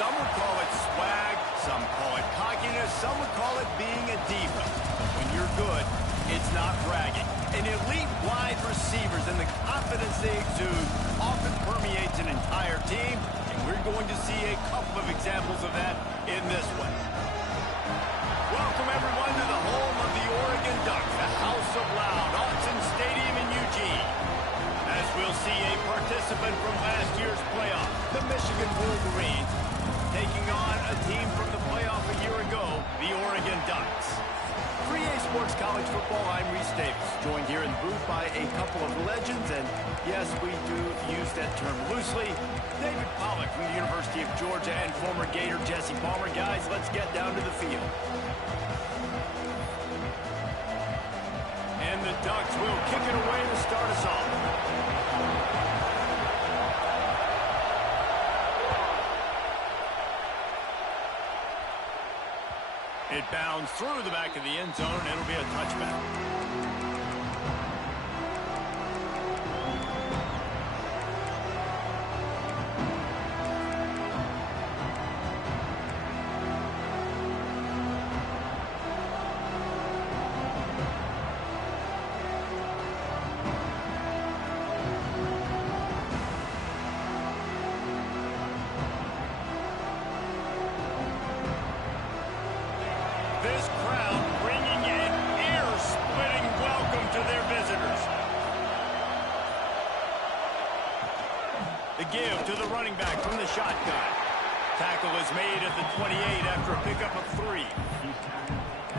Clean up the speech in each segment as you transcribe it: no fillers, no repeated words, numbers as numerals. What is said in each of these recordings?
Some would call it swag, some call it cockiness, some would call it being a diva. But when you're good, it's not bragging. An elite wide receivers and the confidence they exude often permeates an entire team, and we're going to see a couple of examples of that in this one. Welcome, everyone, to the home of the Oregon Ducks, the House of Loud, Autzen Stadium in Eugene. As we'll see a participant from last year's playoff, the Michigan Wolverines, taking on a team from the playoff a year ago, the Oregon Ducks. 3A Sports College Football, I'm Reese Davis, joined here in the booth by a couple of legends, and yes, we do use that term loosely. David Pollack from the University of Georgia and former Gator Jesse Palmer. Guys, let's get down to the field. And the Ducks will kick it away to start us off. It bounds through the back of the end zone, and it'll be a touchback. This crowd bringing an ear-splitting welcome to their visitors. The give to the running back from the shotgun. Tackle is made at the 28 after a pickup of 3.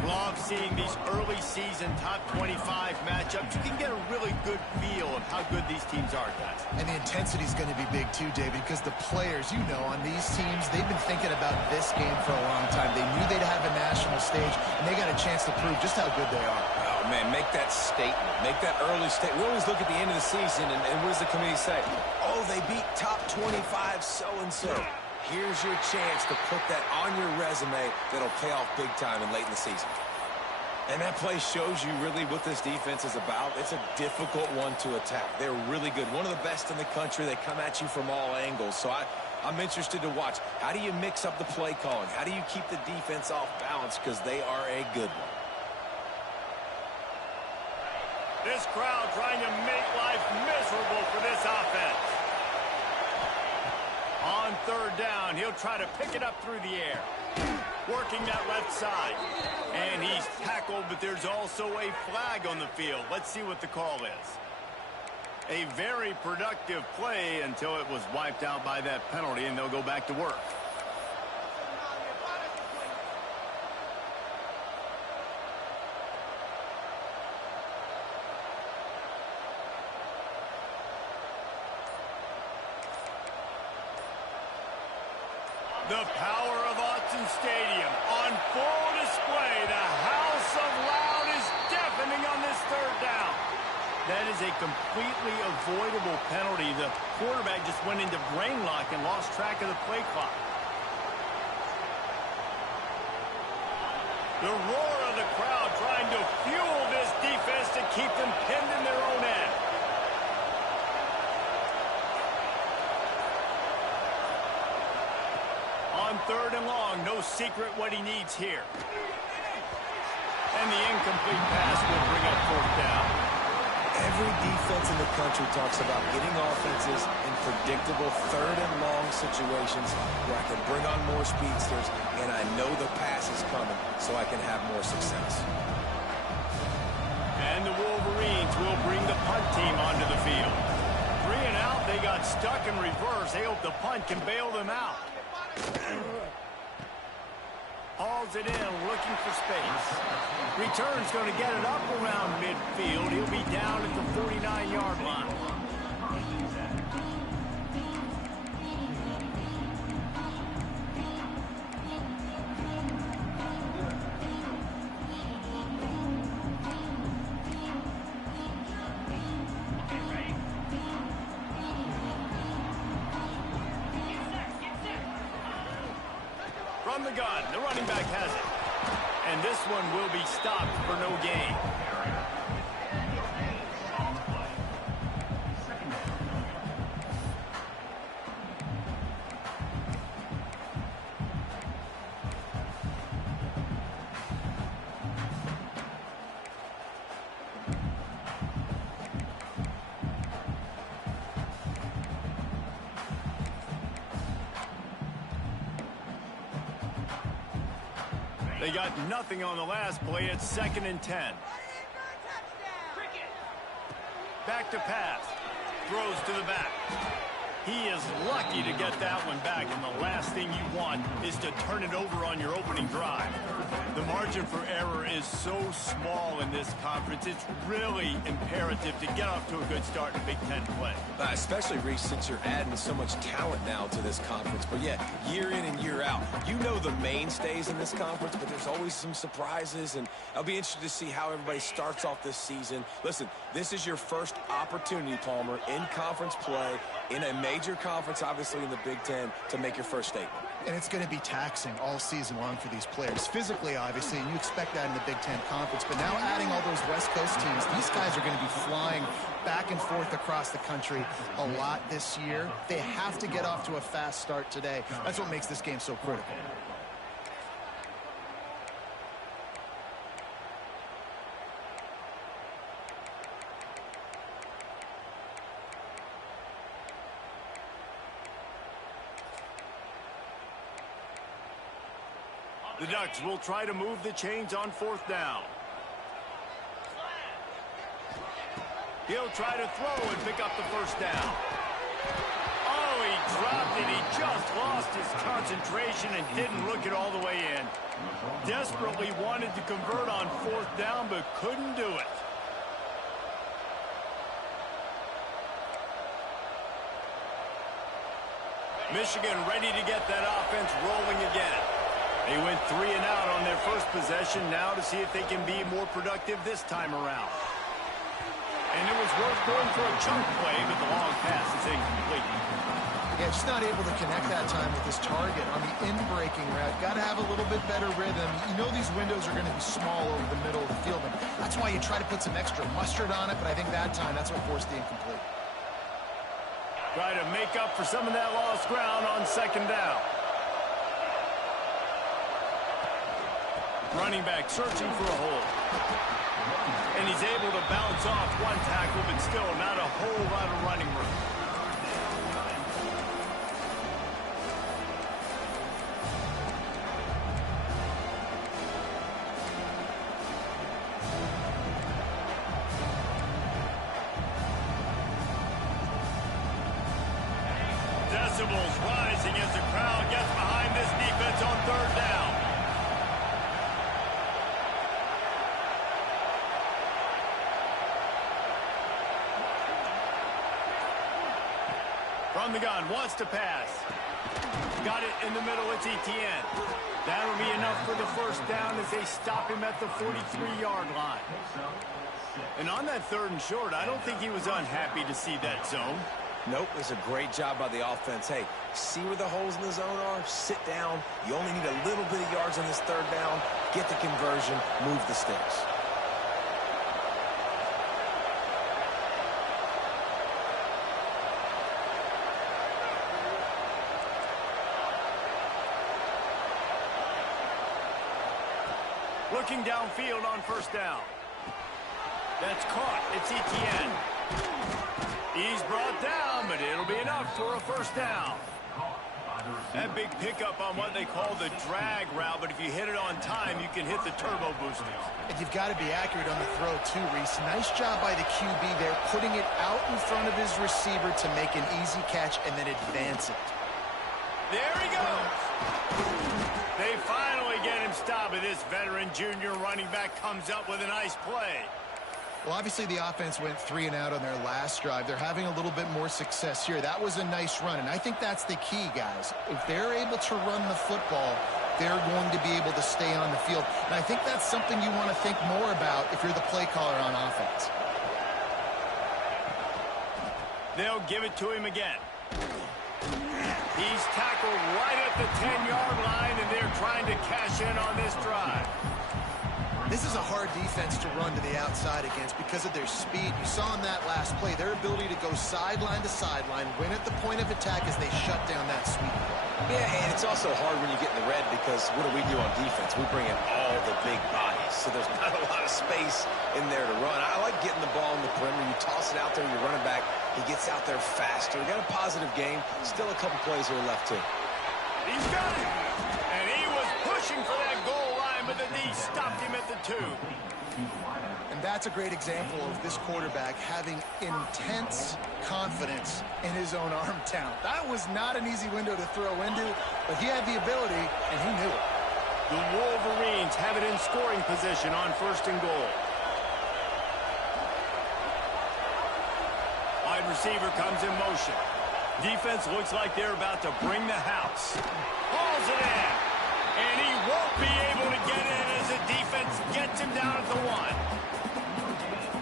Love seeing these early season top 25 matchups. You can get a really good feel of how good these teams are, guys. And the intensity is going to be big too, David, because the players, you know, on these teams, they've been thinking about this game for a long time. They knew they'd have a national stage, and they got a chance to prove just how good they are. Oh, man, make that statement. Make that early statement. We always look at the end of the season, and what does the committee say? Oh, they beat top 25 so-and-so. Here's your chance to put that on your resume that'll pay off big time and late in the season. And that play shows you really what this defense is about. It's a difficult one to attack. They're really good. One of the best in the country. They come at you from all angles. So I'm interested to watch. How do you mix up the play calling? How do you keep the defense off balance? Because they are a good one. This crowd trying to make life miserable for this offense. On third down, he'll try to pick it up through the air. Working that left side. And he's tackled, but there's also a flag on the field. Let's see what the call is. A very productive play until it was wiped out by that penalty, and they'll go back to work. The power of Autzen Stadium on full display. The House of Loud is deafening on this third down. That is a completely avoidable penalty. The quarterback just went into brain lock and lost track of the play clock. The roar of the crowd trying to fuel this defense to keep them pinned in their own end. On third and long, no secret what he needs here. And the incomplete pass will bring up fourth down. Every defense in the country talks about getting offenses in predictable third and long situations where I can bring on more speedsters and I know the pass is coming so I can have more success. And the Wolverines will bring the punt team onto the field. 3 and out, they got stuck in reverse. They hope the punt can bail them out. Hauls it in, looking for space. Return's going to get it up around midfield. He'll be down at the 49-yard line. From the gun, the running back has it. And this one will be stopped for no gain. They got nothing on the last play. It's 2nd and 10. Back to pass. Throws to the back. He is lucky to get that one back, and the last thing you want is to turn it over on your opening drive. The margin for error is so small in this conference, it's really imperative to get off to a good start in Big Ten play. Especially, Reese, since you're adding so much talent now to this conference. But, yeah, year in and year out, you know the mainstays in this conference, but there's always some surprises, and I'll be interested to see how everybody starts off this season. Listen, this is your first opportunity, Palmer, in conference play, in a major conference, obviously in the Big Ten, to make your first statement. And it's going to be taxing all season long for these players. Physically, obviously, and you expect that in the Big Ten Conference. But now adding all those West Coast teams, these guys are going to be flying back and forth across the country a lot this year. They have to get off to a fast start today. That's what makes this game so critical. The Ducks will try to move the chains on 4th down. He'll try to throw and pick up the 1st down. Oh, he dropped it. He just lost his concentration and didn't look it all the way in. Desperately wanted to convert on 4th down, but couldn't do it. Michigan ready to get that offense rolling again. They went 3 and out on their first possession, now to see if they can be more productive this time around. And it was worth going for a chunk play, but the long pass is incomplete. Yeah, just not able to connect that time with his target on the in-breaking route. Got to have a little bit better rhythm. You know these windows are going to be small over the middle of the field, and that's why you try to put some extra mustard on it, but I think that time that's what forced the incomplete. Try to make up for some of that lost ground on 2nd down. Running back searching for a hole. And he's able to bounce off one tackle, but still not a whole lot of running room. Decibels rising as the crowd gets behind this defense on 3rd down. From the gun, wants to pass. Got it in the middle, it's Etienne. That'll be enough for the 1st down as they stop him at the 43-yard line. And on that 3rd and short, I don't think he was unhappy to see that zone. Nope, it's a great job by the offense. Hey, see where the holes in the zone are? Sit down. You only need a little bit of yards on this 3rd down. Get the conversion, move the sticks. Looking downfield on 1st down. That's caught. It's Etienne. He's brought down, but it'll be enough for a 1st down. That big pickup on what they call the drag route, but if you hit it on time, you can hit the turbo boosters. And you've got to be accurate on the throw, too, Reese. Nice job by the QB there, putting it out in front of his receiver to make an easy catch and then advance it. There he goes. They finally get him stopped, but this veteran junior running back comes up with a nice play. Well, obviously the offense went 3 and out on their last drive. They're having a little bit more success here. That was a nice run, and I think that's the key, guys. If they're able to run the football, they're going to be able to stay on the field. And I think that's something you want to think more about if you're the play caller on offense. They'll give it to him again. He's tackled right at the 10-yard line, and they're trying to cash in on this drive. This is a hard defense to run to the outside against because of their speed. You saw in that last play their ability to go sideline to sideline, win at the point of attack as they shut down that sweep. Yeah, and it's also hard when you get in the red because what do on defense? We bring in all the big bodies, so there's not a lot of space in there to run. I like getting the ball in the perimeter. You toss it out there, you're running back. He gets out there faster. We got a positive game. Still a couple plays here left, too. He's got it. And he was pushing for that goal line time, but the knee stopped him at the 2. And that's a great example of this quarterback having intense confidence in his own arm talent. That was not an easy window to throw into, but he had the ability, and he knew it. The Wolverines have it in scoring position on 1st and goal. Wide receiver comes in motion. Defense looks like they're about to bring the house. Hauls it in. And he won't be able to get in as the defense gets him down at the 1.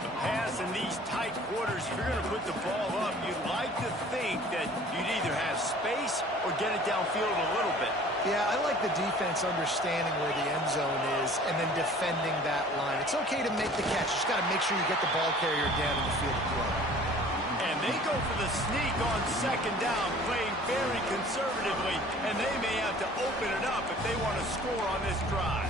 The pass in these tight quarters, if you're going to put the ball up, you'd like to think that you'd either have space or get it downfield a little bit. Yeah, I like the defense understanding where the end zone is and then defending that line. It's okay to make the catch. You just got to make sure you get the ball carrier down in the field of play. And they go for the sneak on 2nd down, playing very conservatively, and they may have to open it up if they want to score on this drive.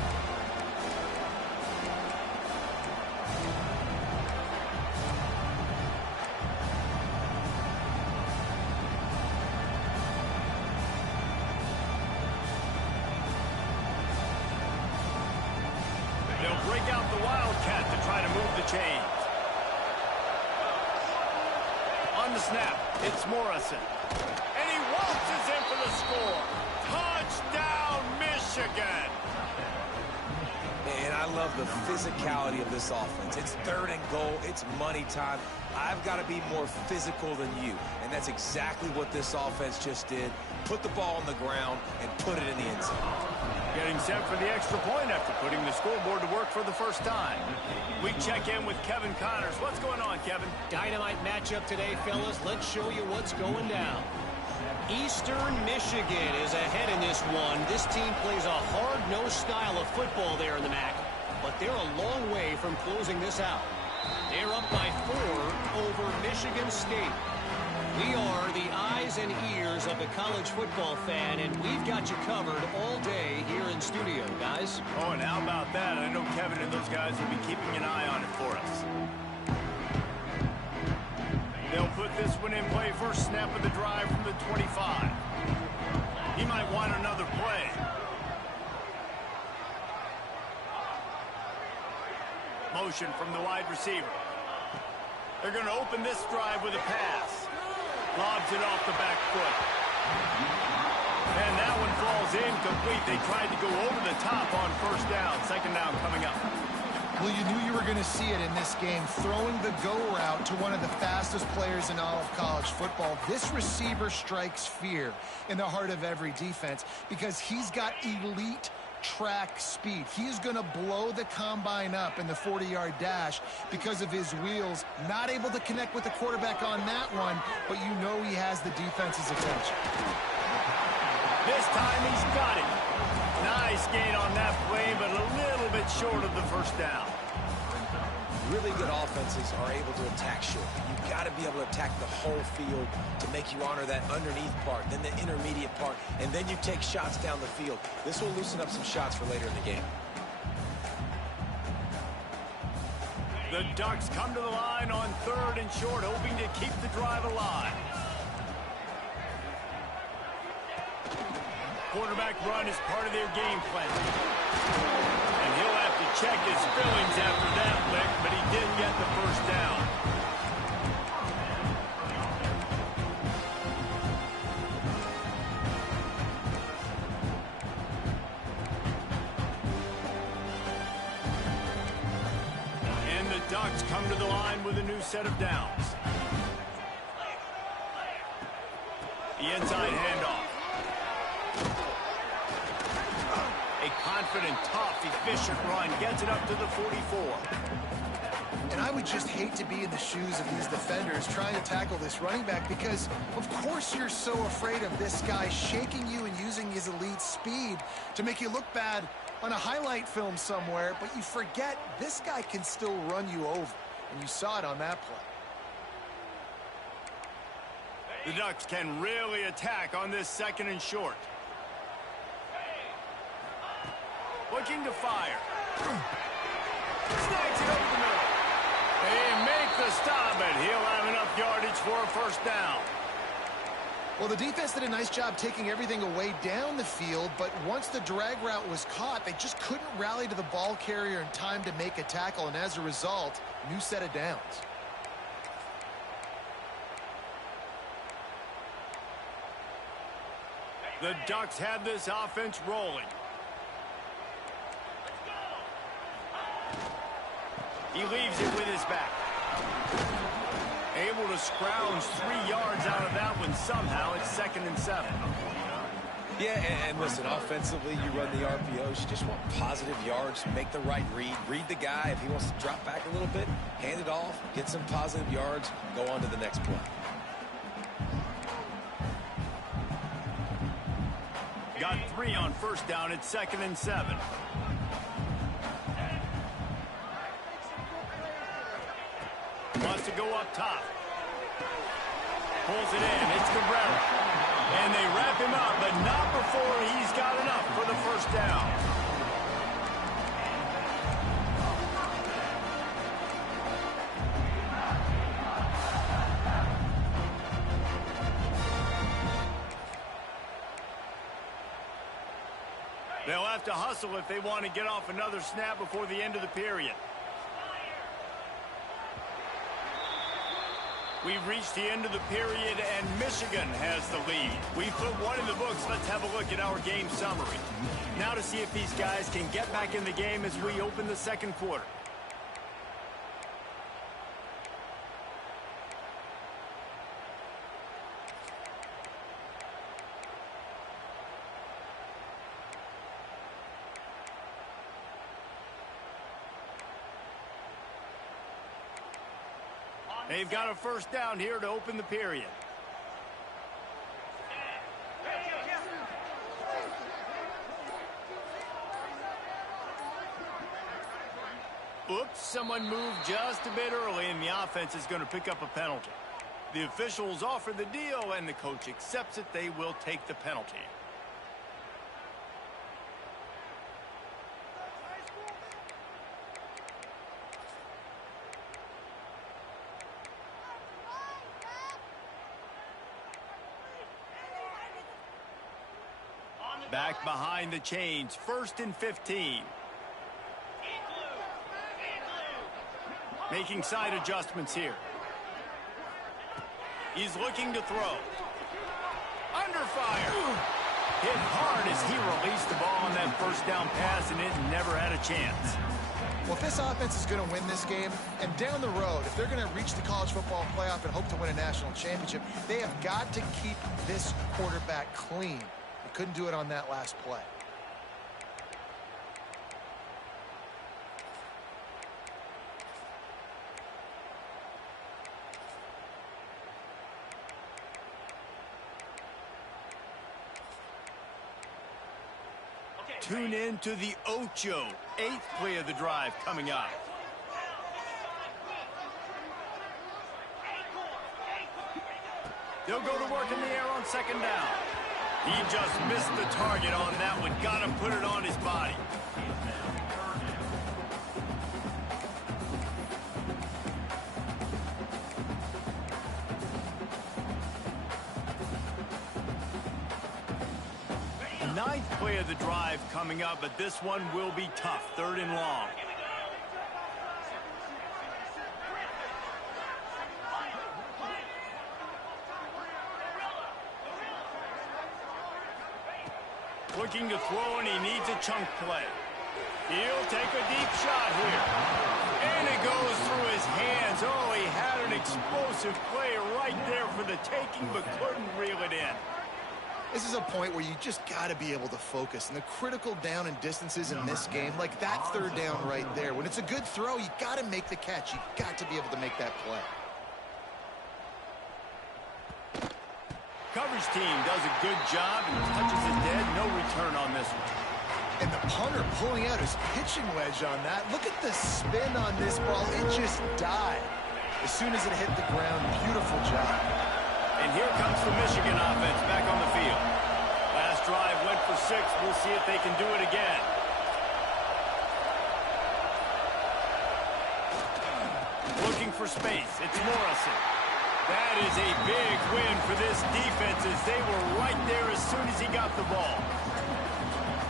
They'll break out the Wildcat to try to move the chains. On the snap, it's Morrison. And he waltzes in for the score. Touchdown, Michigan! And I love the physicality of this offense. It's 3rd and goal. It's money time. I've got to be more physical than you. And that's exactly what this offense just did. Put the ball on the ground and put it in the end zone. Getting set for the extra point after putting the scoreboard to work for the first time. We check in with Kevin Connors. What's going on, Kevin? Dynamite matchup today, fellas. Let's show you what's going down. Eastern Michigan is ahead in this one. This team plays a hard-nosed style of football there in the MAC, but they're a long way from closing this out. They're up by 4 over Michigan State. We are the eyes and ears of the college football fan, and we've got you covered all day here in studio, guys. Oh, and how about that? I know Kevin and those guys will be keeping an eye on it for us. They'll put this one in play. First snap of the drive from the 25. He might want another play. Motion from the wide receiver. They're going to open this drive with a pass. Lobs it off the back foot. And that one falls incomplete. They tried to go over the top on 1st down. 2nd down coming up. Well, you knew you were going to see it in this game. Throwing the go route to one of the fastest players in all of college football. This receiver strikes fear in the heart of every defense because he's got elite track speed. He's going to blow the combine up in the 40-yard dash because of his wheels. Not able to connect with the quarterback on that one, but you know he has the defense's attention. This time he's got it. Nice gain on that play, but a little bit short of the 1st down. Really good offenses are able to attack short. You've got to be able to attack the whole field to make you honor that underneath part, then the intermediate part, and then you take shots down the field. This will loosen up some shots for later in the game. The Ducks come to the line on 3rd and short, hoping to keep the drive alive. Quarterback run is part of their game plan. And he'll have to check his feelings after that lick, but he did get the 1st down. And the Ducks come to the line with a new set of downs. The inside handoff. A confident, tough, efficient run gets it up to the 44. And I would just hate to be in the shoes of these defenders trying to tackle this running back because, of course, you're so afraid of this guy shaking you and using his elite speed to make you look bad on a highlight film somewhere, but you forget this guy can still run you over, and you saw it on that play. The Ducks can really attack on this 2nd and short. Looking to fire. Snags it over the middle. They make the stop, and he'll have enough yardage for a 1st down. Well, the defense did a nice job taking everything away down the field, but once the drag route was caught, they just couldn't rally to the ball carrier in time to make a tackle, and as a result, new set of downs. The Ducks have this offense rolling. He leaves it with his back. Able to scrounge 3 yards out of that one somehow. It's 2nd and 7. Yeah, and listen, offensively, you run the RPOs. You just want positive yards, make the right read. Read the guy. If he wants to drop back a little bit, hand it off, get some positive yards, go on to the next play. Got 3 on 1st down. It's 2nd and 7. Wants to go up top. Pulls it in. It's Cabrera. And they wrap him up, but not before he's got enough for the 1st down. They'll have to hustle if they want to get off another snap before the end of the period. We've reached the end of the period, and Michigan has the lead. We've put one in the books. Let's have a look at our game summary. Now to see if these guys can get back in the game as we open the 2nd quarter. They've got a 1st down here to open the period. Oops, someone moved just a bit early, and the offense is going to pick up a penalty. The officials offer the deal, and the coach accepts it. They will take the penalty. Back behind the chains, 1st and 15. Making side adjustments here. He's looking to throw. Under fire. Hit hard as he released the ball on that 1st down pass, and it never had a chance. Well, if this offense is going to win this game, and down the road, if they're going to reach the college football playoff and hope to win a national championship, they have got to keep this quarterback clean. Couldn't do it on that last play. Tune in to the Ocho, 8th play of the drive coming up. They'll go to work in the air on 2nd down. He just missed the target on that one. Got to put it on his body. Ninth play of the drive coming up, but this one will be tough. 3rd and long. Looking to throw, and he needs a chunk play. He'll take a deep shot here. And it goes through his hands. Oh, he had an explosive play right there for the taking, but couldn't reel it in. This is a point where you just got to be able to focus. And the critical down and distances in this game, like that 3rd down right there, when it's a good throw, you got to make the catch. You got to be able to make that play. Coverage team does a good job and touches it dead. No return on this one. And the punter pulling out his pitching wedge on that. Look at the spin on this ball. It just died as soon as it hit the ground. Beautiful job. And here comes the Michigan offense back on the field. Last drive went for 6. We'll see if they can do it again. Looking for space. It's Morrison. That is a big win for this defense as they were right there as soon as he got the ball.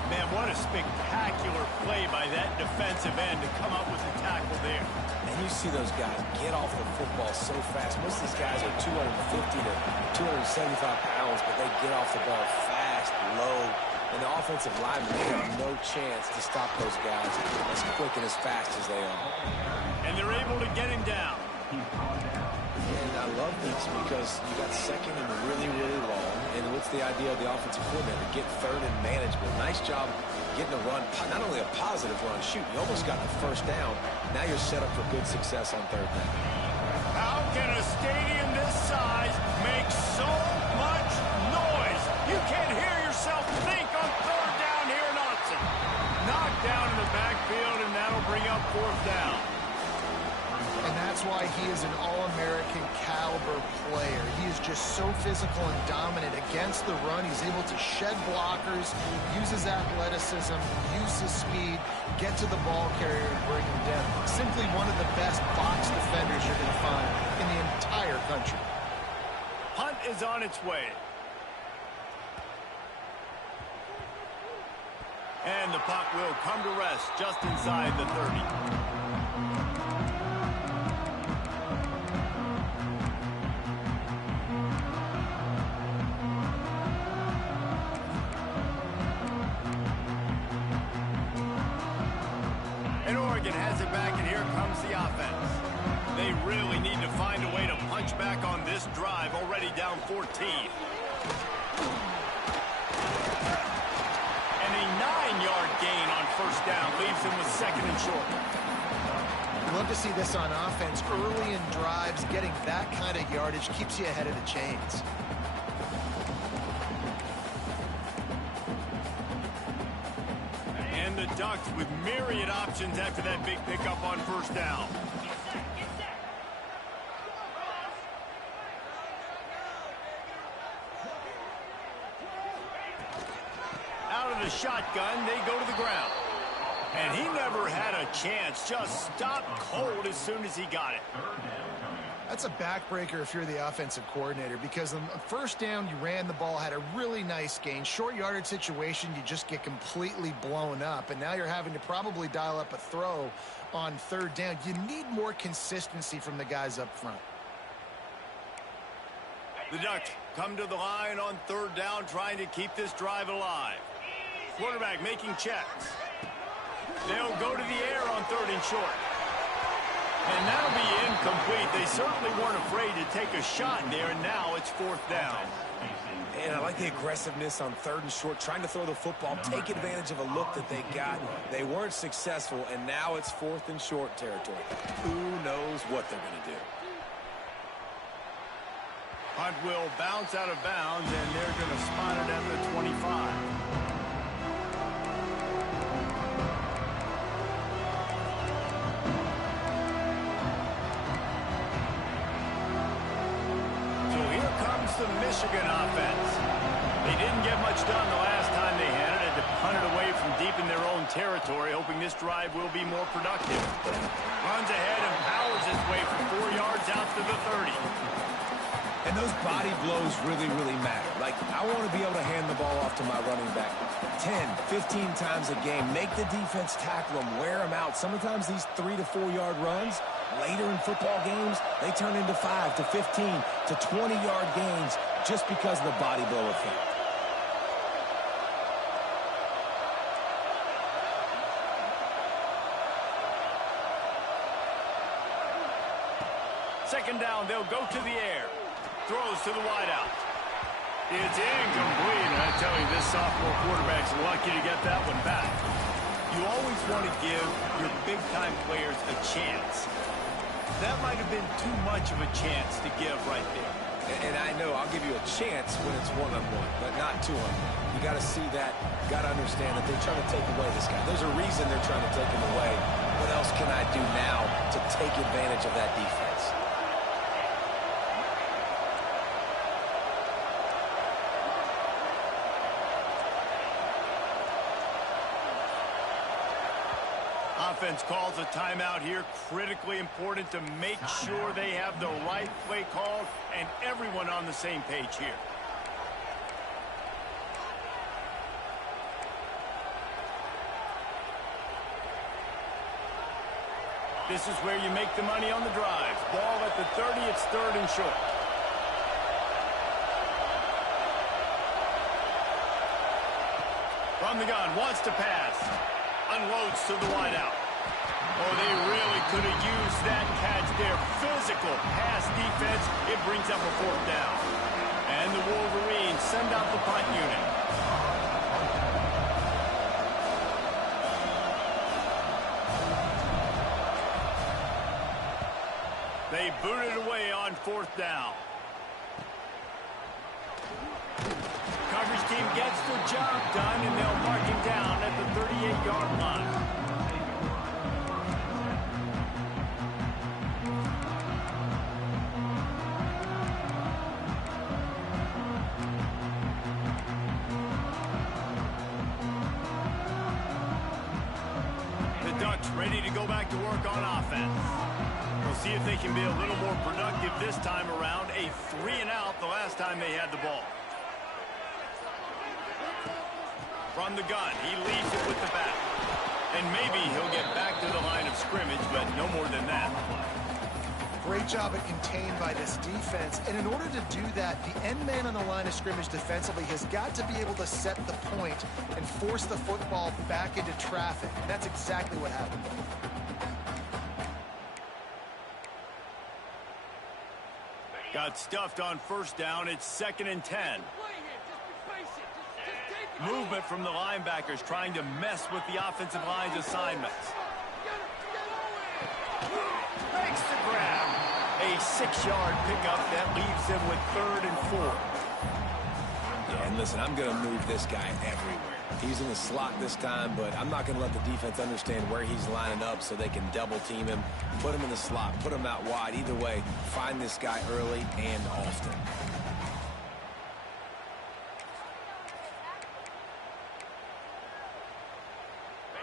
Man, what a spectacular play by that defensive end to come up with the tackle there. And you see those guys get off the football so fast. Most of these guys are 250 to 275 pounds, but they get off the ball fast, low. And the offensive linemen, they have no chance to stop those guys as quick and as fast as they are. And they're able to get him down. And I love this because you got second and really, really long. And what's the idea of the offensive coordinator? Get third and manageable. Nice job getting a run, not only a positive run, shoot, you almost got the first down. Now you're set up for good success on third down. How can a stadium this size make so much noise? You can't hear yourself think on third down here in Austin. Knocked down in the backfield, and that'll bring up fourth down. And that's why he is an All-American caliber player. He is just so physical and dominant against the run. He's able to shed blockers, use his athleticism, use his speed, get to the ball carrier and bring him down. Simply one of the best box defenders you're going to find in the entire country. Punt is on its way. And the punt will come to rest just inside the 30. Has it back, and here comes the offense. They really need to find a way to punch back on this drive, already down 14. And a 9-yard gain on first down leaves him with second and short. Love to see this on offense. Early in drives, getting that kind of yardage keeps you ahead of the chains. And the Ducks with myriad options after that big pickup on first down. Out of the shotgun, they go to the ground. And he never had a chance, just stopped cold as soon as he got it. That's a backbreaker if you're the offensive coordinator, because on first down, you ran the ball, had a really nice gain. Short yardage situation, you just get completely blown up, and now you're having to probably dial up a throw on third down. You need more consistency from the guys up front. The Ducks come to the line on third down, trying to keep this drive alive. Quarterback making checks. They'll go to the air on third and short. And that'll be incomplete. They certainly weren't afraid to take a shot there, and now it's fourth down. And I like the aggressiveness on third and short, trying to throw the football, take advantage of a look that they got. They weren't successful, and now it's fourth and short territory. Who knows what they're going to do? Punt will bounce out of bounds, and they're going to spot it at the 25. The Michigan offense. They didn't get much done the last time they had it. Had to punt it away from deep in their own territory, hoping this drive will be more productive. Runs ahead and powers his way for 4 yards out to the 30. And those body blows really, really matter. Like, I want to be able to hand the ball off to my running back 10, 15 times a game. Make the defense tackle them, wear them out. Sometimes these 3 to 4 yard runs, later in football games, they turn into 5 to 15 to 20-yard gains just because of the body blow effect. Second down, they'll go to the air. Throws to the wideout. It's incomplete. I tell you, this sophomore quarterback's lucky to get that one back. You always want to give your big-time players a chance. That might have been too much of a chance to give right there. And I know I'll give you a chance when it's one-on-one, but not two-on-one. You got to see that. Got to understand that they're trying to take away this guy. There's a reason they're trying to take him away. What else can I do now to take advantage of that defense? offense calls a timeout here. Critically important to make sure they have the right play called and everyone on the same page here. This is where you make the money on the drives. Ball at the 30, it's 3rd and short. From the gun, wants to pass. Unloads to the wideout. Oh, they really could have used that catch there. Physical pass defense. It brings up a 4th down. And the Wolverines send out the punt unit. They boot it away on 4th down. Coverage team gets the job done, and they'll mark him down at the 38-yard line. The Ducks ready to go back to work on offense. We'll see if they can be a little more productive this time around. A 3-and-out the last time they had the ball. From the gun, he leaves it with the back. And maybe he'll get back to the line of scrimmage, but no more than that. Great job at contained by this defense. And in order to do that, the end man on the line of scrimmage defensively has got to be able to set the point and force the football back into traffic. And that's exactly what happened. Got stuffed on 1st down. It's 2nd and 10. Movement from the linebackers trying to mess with the offensive line's assignments. Makes the grab. A 6-yard pickup that leaves him with 3rd and 4. Yeah, and listen, I'm going to move this guy everywhere. He's in the slot this time, but I'm not going to let the defense understand where he's lining up so they can double team him, put him in the slot, put him out wide. Either way, find this guy early and often.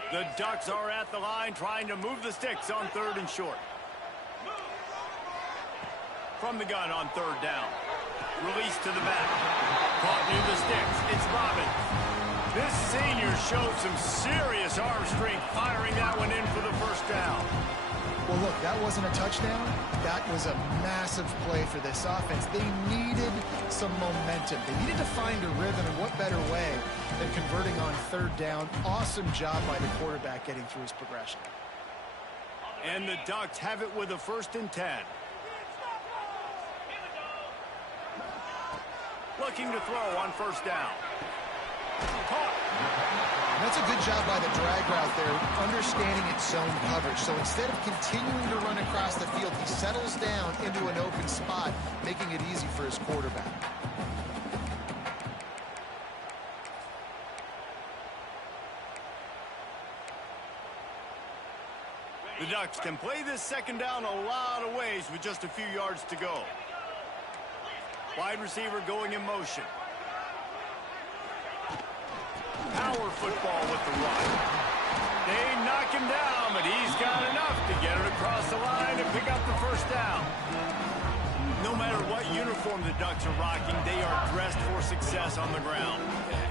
The Ducks are at the line trying to move the sticks on 3rd and short. From the gun on 3rd down. Release to the back. Caught near the sticks. It's Robbins. This senior showed some serious arm strength firing that one in for the 1st down. Well, look, that wasn't a touchdown. That was a massive play for this offense. They needed some momentum. They needed to find a rhythm, and what better way than converting on 3rd down. Awesome job by the quarterback getting through his progression. And the Ducks have it with a 1st and 10. Looking to throw on 1st down. Caught. And that's a good job by the drag route there, understanding its zone coverage. So instead of continuing to run across the field, he settles down into an open spot, making it easy for his quarterback. The Ducks can play this 2nd down a lot of ways with just a few yards to go. Wide receiver going in motion. Power football with the run. They knock him down, but he's got enough to get it across the line and pick up the 1st down. No matter what uniform the Ducks are rocking, they are dressed for success on the ground.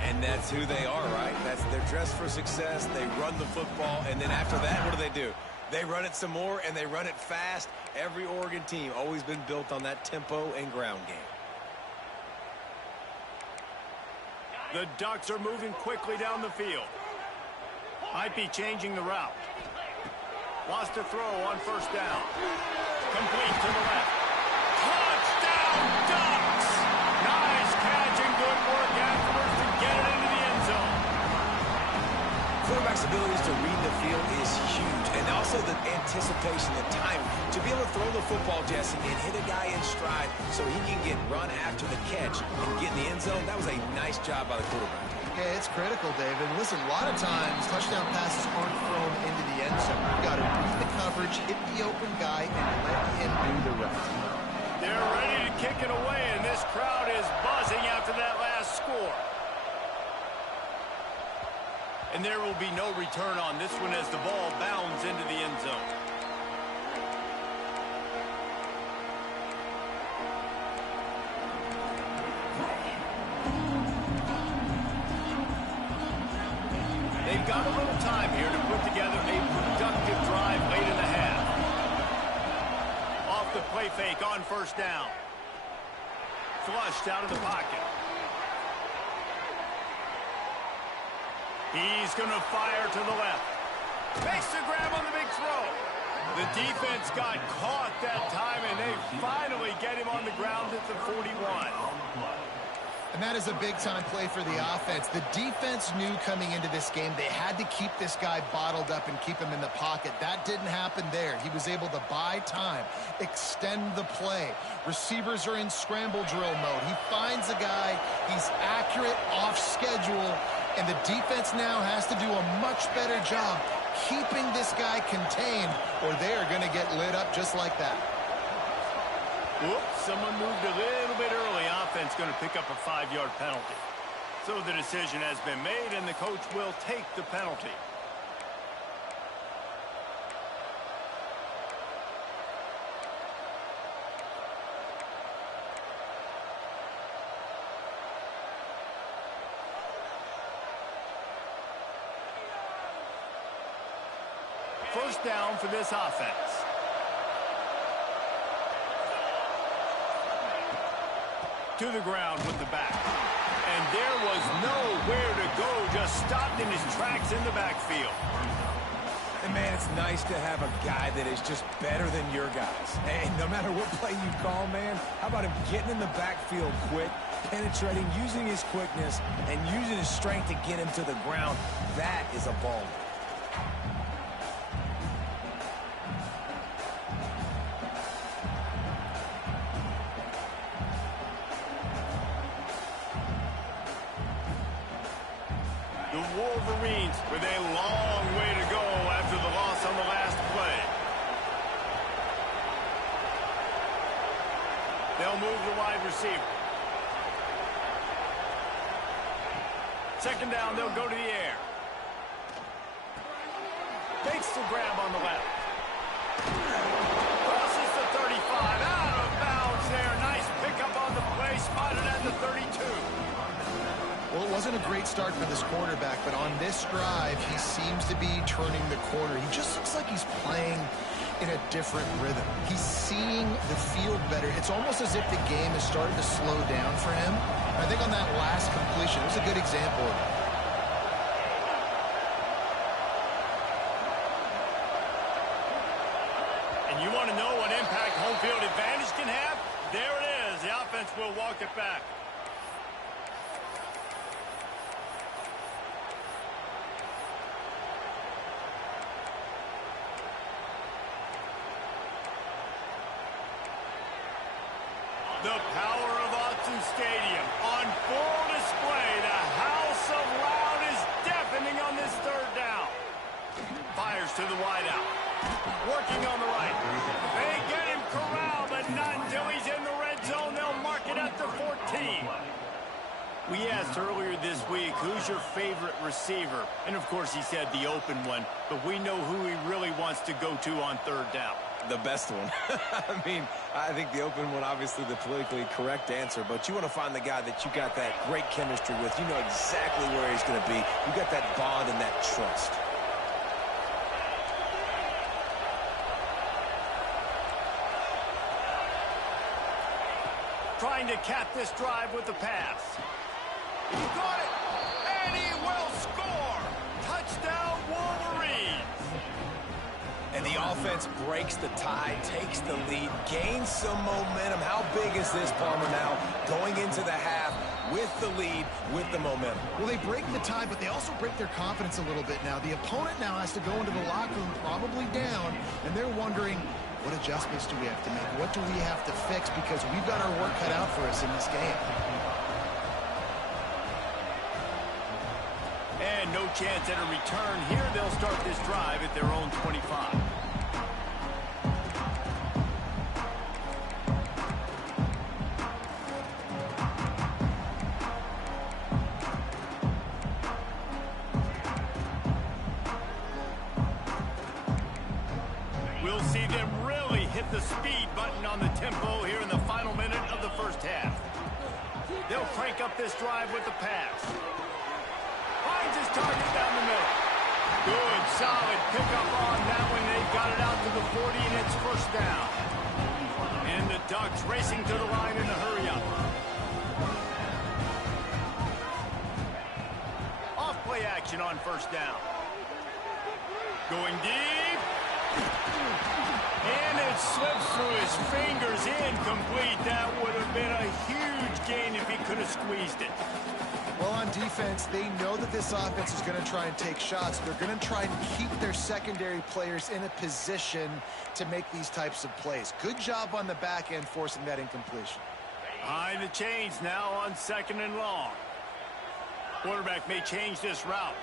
And that's who they are, right? They're dressed for success. They run the football, and then after that, what do? They run it some more, and they run it fast. Every Oregon team always been built on that tempo and ground game. The Ducks are moving quickly down the field. Might be changing the route. Lost a throw on 1st down. Complete to the left. Touchdown, Ducks! Nice catch and good work afterwards to get it into the end zone. Quarterback's abilities to read the field is huge, and also the anticipation, the time to be able to throw the football, Jesse, and hit a guy in stride so he can get run after the catch and get in the end zone. That was a nice job by the quarterback. Yeah, it's critical, David. Listen, a lot of times touchdown passes aren't thrown into the end zone. You've got to read the coverage, hit the open guy, and let him do the rest. They're ready to kick it away, and this crowd is buzzing after that last score. And there will be no return on this one as the ball bounds into the end zone. They've got a little time here to put together a productive drive late in the half. Off the play fake on first down. Flushed out of the pocket. He's going to fire to the left. Makes the grab on the big throw. The defense got caught that time, and they finally get him on the ground at the 41. And that is a big-time play for the offense. The defense knew coming into this game they had to keep this guy bottled up and keep him in the pocket. That didn't happen there. He was able to buy time, extend the play. Receivers are in scramble drill mode. He finds a guy. He's accurate, off schedule, and the defense now has to do a much better job keeping this guy contained, or they're going to get lit up just like that. Whoops, someone moved a little bit early. Offense going to pick up a 5-yard penalty. So the decision has been made, and the coach will take the penalty. First down for this offense. To the ground with the back. And there was nowhere to go, just stopped in his tracks in the backfield. And, man, it's nice to have a guy that is just better than your guys. And no matter what play you call, man, how about him getting in the backfield quick, penetrating, using his quickness, and using his strength to get him to the ground. That is a ball. The Wolverines with a long way to go after the loss on the last play. They'll move the wide receiver. Second down, they'll go to the air. Fakes the grab on the left. Crosses the 35. Out of bounds there. Nice pickup on the play. Spotted at the 32. Well, it wasn't a great start for this quarterback, but on this drive, he seems to be turning the corner. He just looks like he's playing in a different rhythm. He's seeing the field better. It's almost as if the game is starting to slow down for him. I think on that last completion, it was a good example of it. And you want to know what impact home field advantage can have? There it is. The offense will walk it back. The power of Autzen Stadium on full display. The house of loud is deafening on this third down. Fires to the wideout. Working on the right. They get him corralled, but not until he's in the red zone. They'll mark it at the 14. We asked earlier this week, who's your favorite receiver? And, of course, he said the open one. But we know who he really wants to go to on third down. The best one. I mean, I think the open one, obviously the politically correct answer, but you want to find the guy that you got that great chemistry with. You know exactly where he's going to be. You got that bond and that trust. Trying to cap this drive with the pass. He got it, and he will score. Touchdown, Wolverines. And the offense breaks the tie, takes the lead, gains some momentum. How big is this, Palmer, now going into the half with the lead, with the momentum? Well, they break the tie, but they also break their confidence a little bit now. The opponent now has to go into the locker room probably down, and they're wondering, what adjustments do we have to make? What do we have to fix? Because we've got our work cut out for us in this game. And no chance at a return here. They'll start this drive at their own 25. they'll crank up this drive with the pass. Finds his target down the middle. Good, solid pickup on that one. They've got it out to the 40, and it's first down. And the Ducks racing to the line in a hurry-up. Off-play action on first down. Going deep. And it slips through his fingers, incomplete. That would have been a huge gain if he could have squeezed it. Well, on defense, they know that this offense is going to try and take shots. They're going to try and keep their secondary players in a position to make these types of plays. Good job on the back end forcing that incompletion. Behind the chains now on 2nd and long. Quarterback may change this route.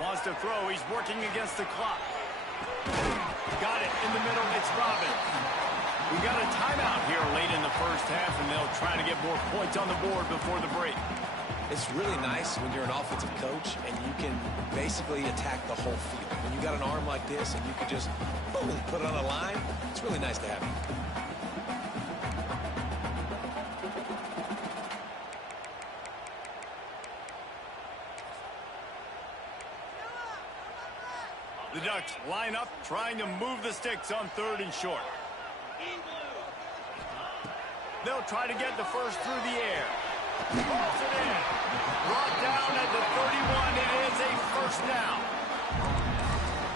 Wants to throw. He's working against the clock. Got it in the middle. It's Robbins. We got a timeout here late in the first half, and they'll try to get more points on the board before the break. It's really nice when you're an offensive coach and you can basically attack the whole field. When you got an arm like this and you can just boom, put it on a line, it's really nice to have it. The Ducks line up, trying to move the sticks on 3rd and short. They'll try to get the first through the air. Pulls it in. Brought down at the 31. It is a first down.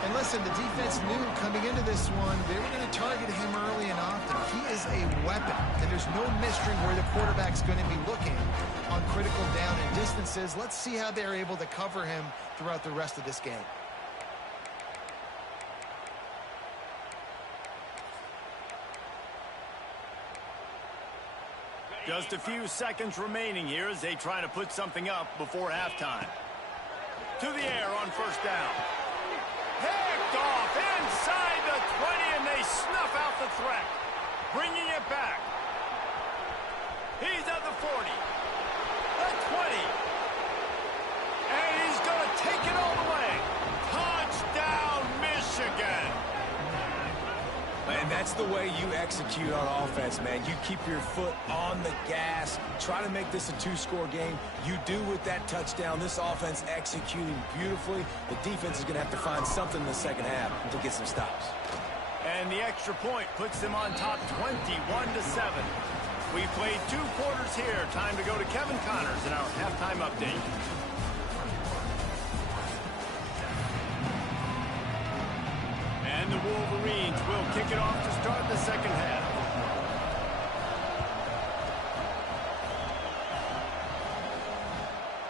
And listen, the defense knew coming into this one, they were going to target him early and often. He is a weapon, and there's no mystery where the quarterback's going to be looking on critical down and distances. Let's see how they're able to cover him throughout the rest of this game. Just a few seconds remaining here as they try to put something up before halftime. To the air on first down. Picked off inside the 20, and they snuff out the threat. Bringing it back. He's at the 40. The 20. And he's going to take it all the way. Touchdown, Michigan. And that's the way you execute on offense, man. You keep your foot on the gas. Try to make this a 2-score game. You do with that touchdown. This offense executing beautifully. The defense is going to have to find something in the second half to get some stops. And the extra point puts them on top 21-7. We played 2 quarters here. Time to go to Kevin Connors in our halftime update. And the Wolverines will kick it off to start the second half.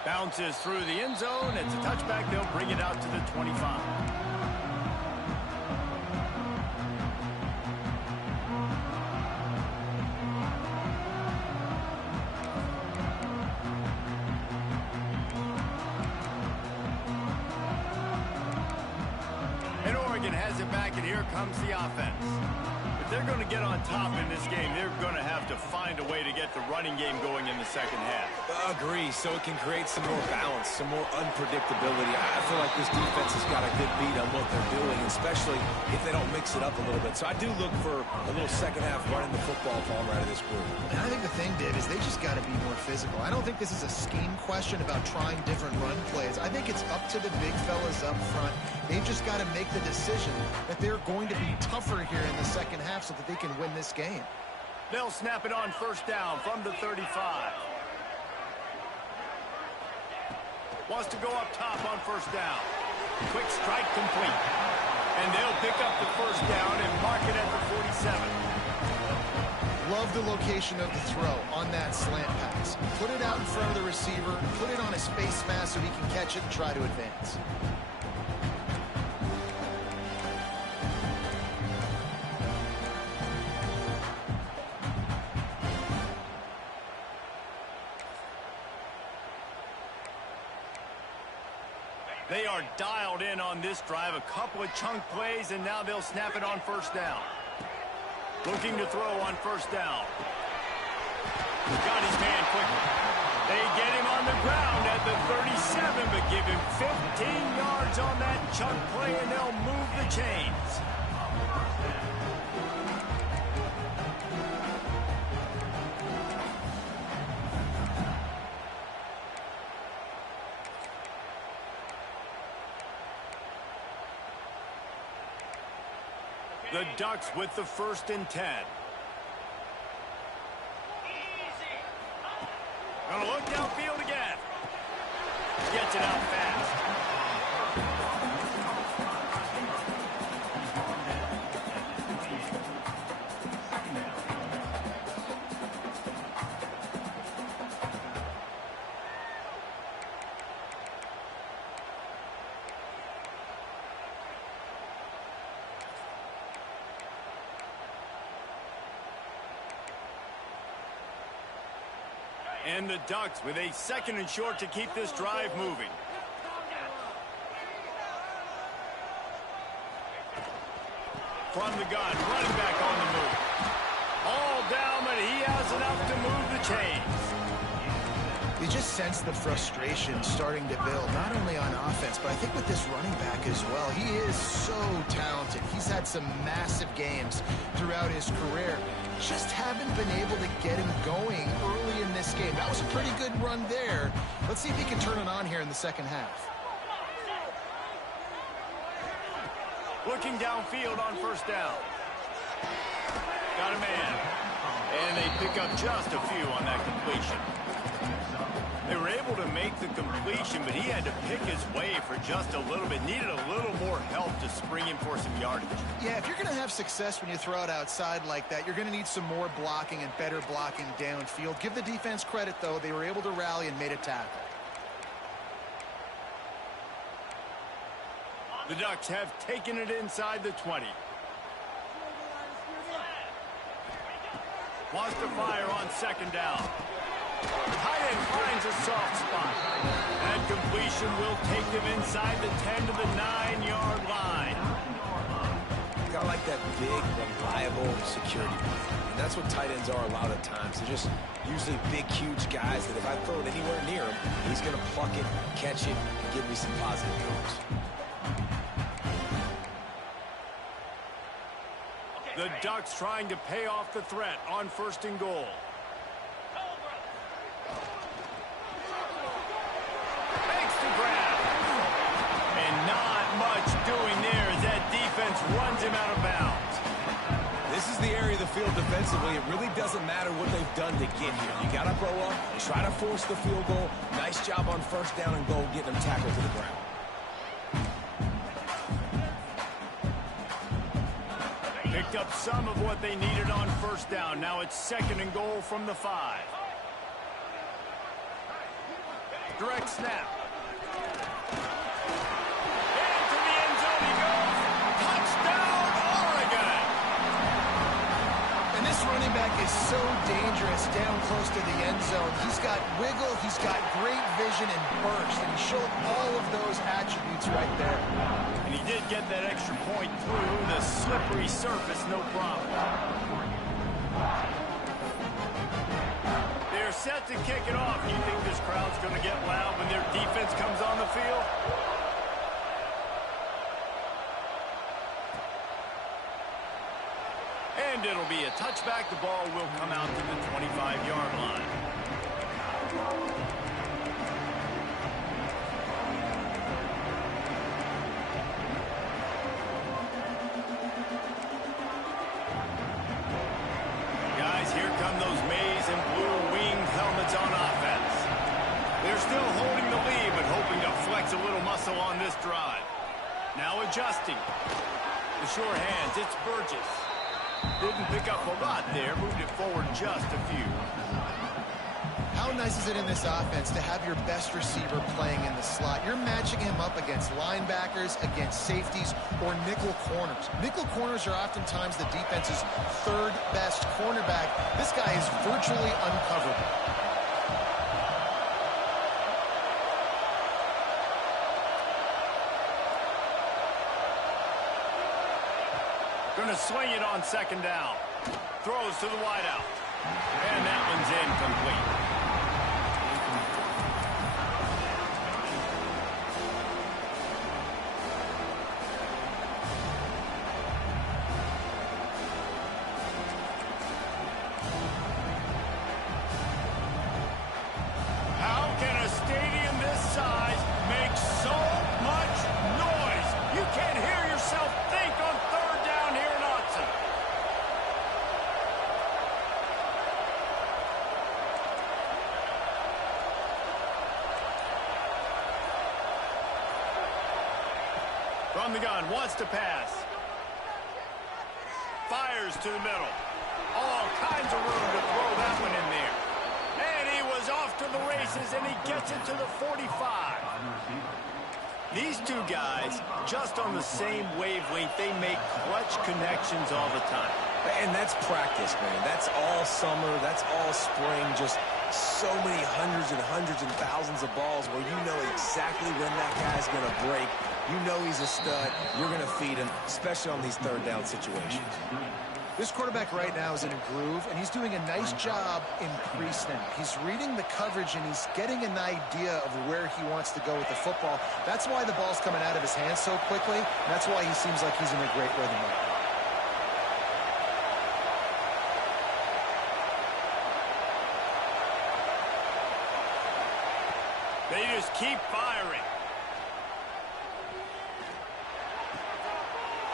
Bounces through the end zone. It's a touchback. They'll bring it out to the 25. Has it back, and here comes the offense. If they're going to get on top in this game, they're going to have to find a way to get the running game going in the second half. Agree, so it can create some more balance, some more unpredictability. I feel like this defense has got a good beat on what they're doing, especially if they don't mix it up a little bit. So I do look for a little second half running the football if I'm out of this group. And I think the thing, Dave, is they just got to be more physical. I don't think this is a scheme question about trying different run plays. I think it's up to the big fellas up front. They've just got to make the decision that they're going to be tougher here in the second half so that they can win this game. They'll snap it on first down from the 35. Wants to go up top on first down. Quick strike complete. And they'll pick up the first down and mark it at the 47. Love the location of the throw on that slant pass. Put it out in front of the receiver, put it on his face mask so he can catch it and try to advance. They are dialed in on this drive. A couple of chunk plays, and now they'll snap it on first down. Looking to throw on first down. Got his man quickly. They get him on the ground at the 37, but give him 15 yards on that chunk play, and they'll move the chains. The Ducks with the 1st and 10. Gonna look downfield again. Gets it out fast. And the Ducks with a 2nd and short to keep this drive moving. From the gun, running back on the move. All down, but he has enough to move the chains. You just sense the frustration starting to build, not only on offense, but I think with this running back as well. He is so talented. He's had some massive games throughout his career. Just haven't been able to get him going early in this game. That was a pretty good run there. Let's see if he can turn it on here in the second half. Looking downfield on 1st down. Got a man. And they pick up just a few on that completion. They were able to make the completion, but he had to pick his way for just a little bit. Needed a little more help to spring him for some yardage. Yeah, if you're going to have success when you throw it outside like that, you're going to need some more blocking and better blocking downfield. Give the defense credit, though. They were able to rally and made a tackle. The Ducks have taken it inside the 20. Wants to fire on 2nd down. Tight end finds a soft spot. That completion will take them inside the 10 to the 9-yard line. Got like that big, reliable security blanket. And that's what tight ends are a lot of times. They're just usually big, huge guys that if I throw it anywhere near him, he's going to pluck it, catch it, and give me some positive yards. The Ducks trying to pay off the threat on 1st and goal. Makes the grab. And not much doing there as that defense runs him out of bounds. This is the area of the field defensively. It really doesn't matter what they've done to get here. You got to grow up, try to force the field goal. Nice job on 1st down and goal, getting them tackled to the ground. Picked up some of what they needed on 1st down. Now it's 2nd and goal from the 5. Direct snap. Into the end zone he goes. Touchdown, Oregon! And this running back is so dangerous down close to the end zone. He's got wiggle, he's got great vision and burst, and he showed all of those attributes right there. And he did get that extra point through the slippery surface, no problem. They're set to kick it off. Do you think this crowd's going to get loud when their defense comes on the field? And it'll be a touchback. The ball will come out to the 25-yard line. Guys, here come those maize and blue winged helmets on offense. They're still holding the lead, but hoping to flex a little muscle on this drive. Now adjusting. The sure hands, it's Burgess. Didn't pick up a lot there, moved it forward just a few. How nice is it in this offense to have your best receiver playing in the slot? You're matching him up against linebackers, against safeties, or nickel corners. Nickel corners are oftentimes the defense's 3rd best cornerback. This guy is virtually uncoverable. Going to swing it on 2nd down. Throws to the wideout. And that one's incomplete. How can a stadium this size make so much noise? You can't hear yourself think on 3rd down here in Oxford. From the gun, wants to pass. Fires to the middle. All kinds of room to throw that one in there. And he was off to the races, and he gets it to the 45. These two guys, just on the same wavelength, they make clutch connections all the time. And that's practice, man. That's all summer. That's all spring. Just so many hundreds and thousands of balls where you know exactly when that guy's going to break. You know he's a stud. You're going to feed him, especially on these third down situations. This quarterback right now is in a groove, and he's doing a nice job in pre-snap. He's reading the coverage, and he's getting an idea of where he wants to go with the football. That's why the ball's coming out of his hands so quickly, and that's why he seems like he's in a great rhythm right now. They just keep firing.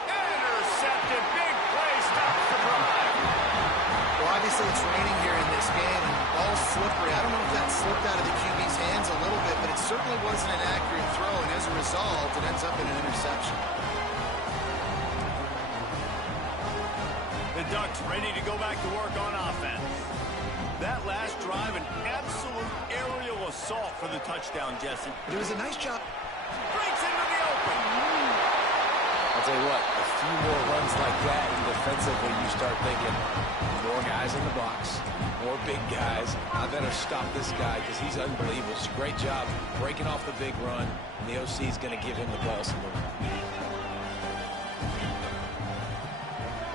Intercepted. Big play. Stops the drive. Well, obviously it's raining here in this game, and the ball's slippery. I don't know if that slipped out of the QB's hands a little bit, but it certainly wasn't an accurate throw, and as a result, it ends up in an interception. The Ducks ready to go back to work on offense. That last drive, an absolute aerial assault for the touchdown, Jesse. But it was a nice job. Breaks into the open. I'll tell you what, a few more runs like that, and defensively you start thinking, more guys in the box, more big guys. I better stop this guy because he's unbelievable. It's a great job breaking off the big run, and the OC is going to give him the ball some more.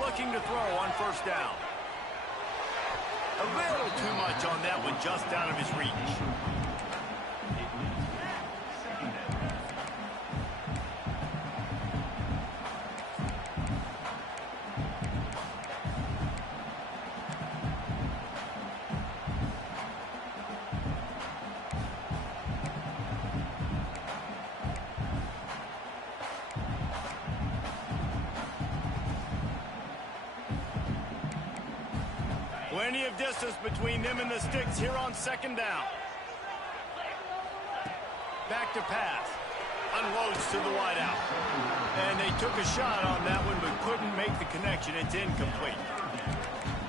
Looking to throw on first down. A little too much on that one, just out of his reach. Plenty of distance between them and the sticks here on second down. Back to pass. Unloads to the wideout. And they took a shot on that one, but couldn't make the connection. It's incomplete.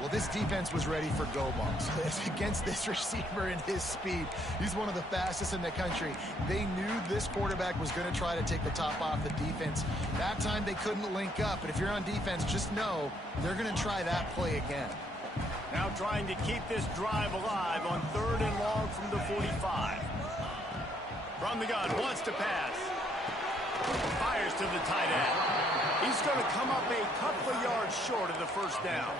Well, this defense was ready for go balls. Against this receiver and his speed, he's one of the fastest in the country. They knew this quarterback was going to try to take the top off the defense. That time they couldn't link up, but if you're on defense, just know they're going to try that play again. Now trying to keep this drive alive on third and long from the 45. From the gun, wants to pass. Fires to the tight end. He's going to come up a couple of yards short of the first down.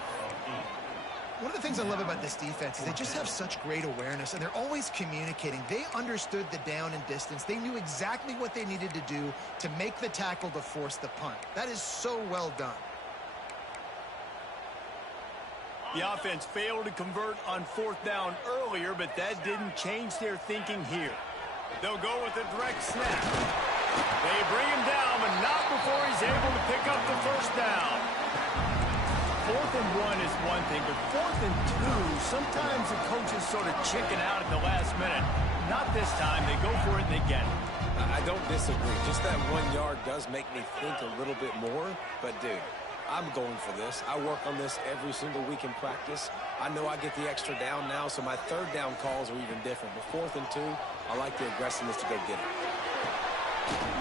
One of the things I love about this defense is they just have such great awareness, and they're always communicating. They understood the down and distance. They knew exactly what they needed to do to make the tackle to force the punt. That is so well done. The offense failed to convert on fourth down earlier, but that didn't change their thinking here. They'll go with a direct snap. They bring him down, but not before he's able to pick up the first down. 4th and 1 is one thing, but 4th and 2, sometimes the coaches sort of chicken out at the last minute. Not this time. They go for it and they get it. I don't disagree. Just that 1 yard does make me think a little bit more, but dude, I'm going for this. I work on this every single week in practice. I know I get the extra down now, so my third down calls are even different. But 4th and 2, I like the aggressiveness to go get it.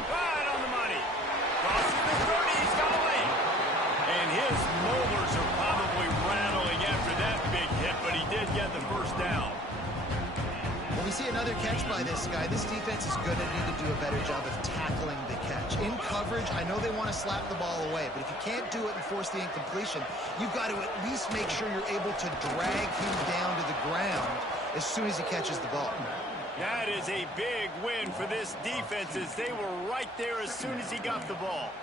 Right on the money. Crosses the 30. He's got a lane. And his molars are probably rattling after that big hit, but he did get the first down. When we see another catch by this guy, this defense is going to need to do a better job of tackling the catch. In coverage, I know they want to slap the ball away, but if you can't do it and force the incompletion, you've got to at least make sure you're able to drag him down to the ground as soon as he catches the ball. That is a big win for this defense as they were right there as soon as he got the ball.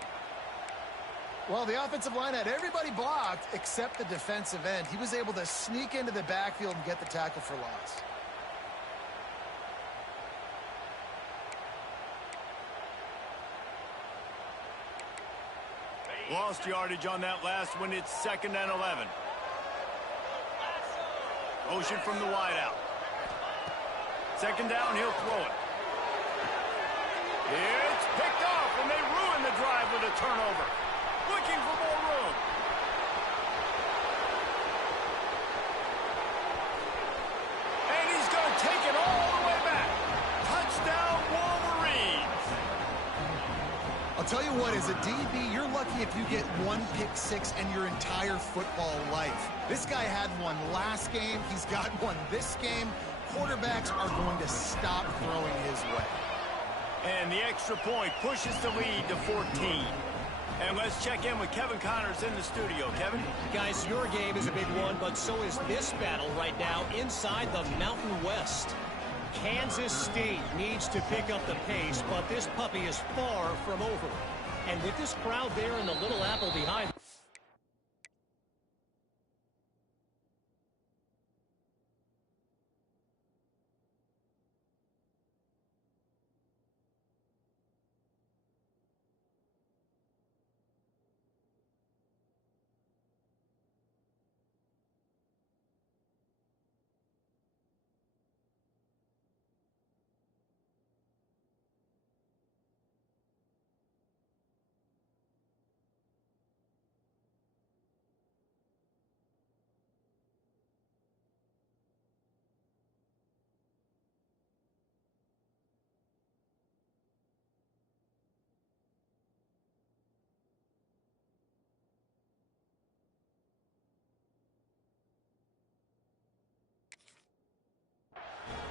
Well, the offensive line had everybody blocked except the defensive end. He was able to sneak into the backfield and get the tackle for loss. Lost yardage on that last one. It's 2nd and 11. Motion from the wideout. 2nd down, he'll throw it. It's picked off, and they ruin the the drive with a turnover. Looking for more room. And he's going to take it all the way back. Touchdown, Wolverines. I'll tell you what, as a DB, you're lucky if you get one pick six in your entire football life. This guy had one last game. He's got one this game. Quarterbacks are going to stop throwing his way. And the extra point pushes the lead to 14. And let's check in with Kevin Connors in the studio. Kevin? Guys, your game is a big one, but so is this battle right now inside the Mountain West. Kansas State needs to pick up the pace, but this puppy is far from over. And with this crowd there in the Little Apple behind...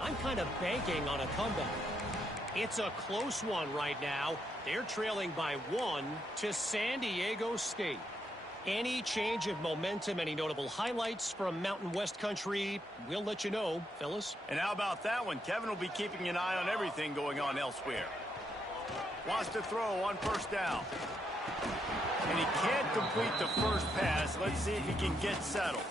I'm kind of banking on a comeback. It's a close one right now. They're trailing by 1 to San Diego State. Any change of momentum, any notable highlights from Mountain West country, we'll let you know, fellas. And how about that one? Kevin will be keeping an eye on everything going on elsewhere. Wants to throw on first down. And he can't complete the first pass. Let's see if he can get settled.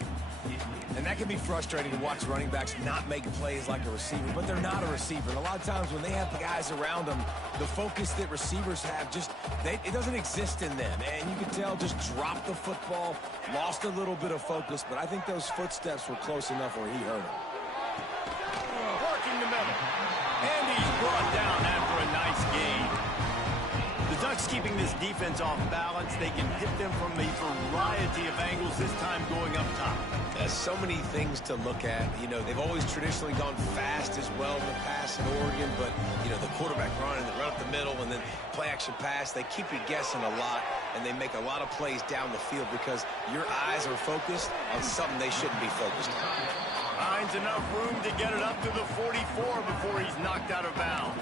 And that can be frustrating to watch running backs not make plays like a receiver, but they're not a receiver. And a lot of times when they have the guys around them, the focus that receivers have it doesn't exist in them. And you can tell just dropped the football, lost a little bit of focus, but I think those footsteps were close enough where he heard them. Working the middle. And he's brought down after a nice gain. The Ducks keeping this defense off balance. They can hit them from a variety of angles, this time going up top. There's so many things to look at. You know, they've always traditionally gone fast as well in the pass in Oregon, but, you know, the quarterback run and the run up the middle and then play-action pass, they keep you guessing a lot, and they make a lot of plays down the field because your eyes are focused on something they shouldn't be focused on. Finds enough room to get it up to the 44 before he's knocked out of bounds.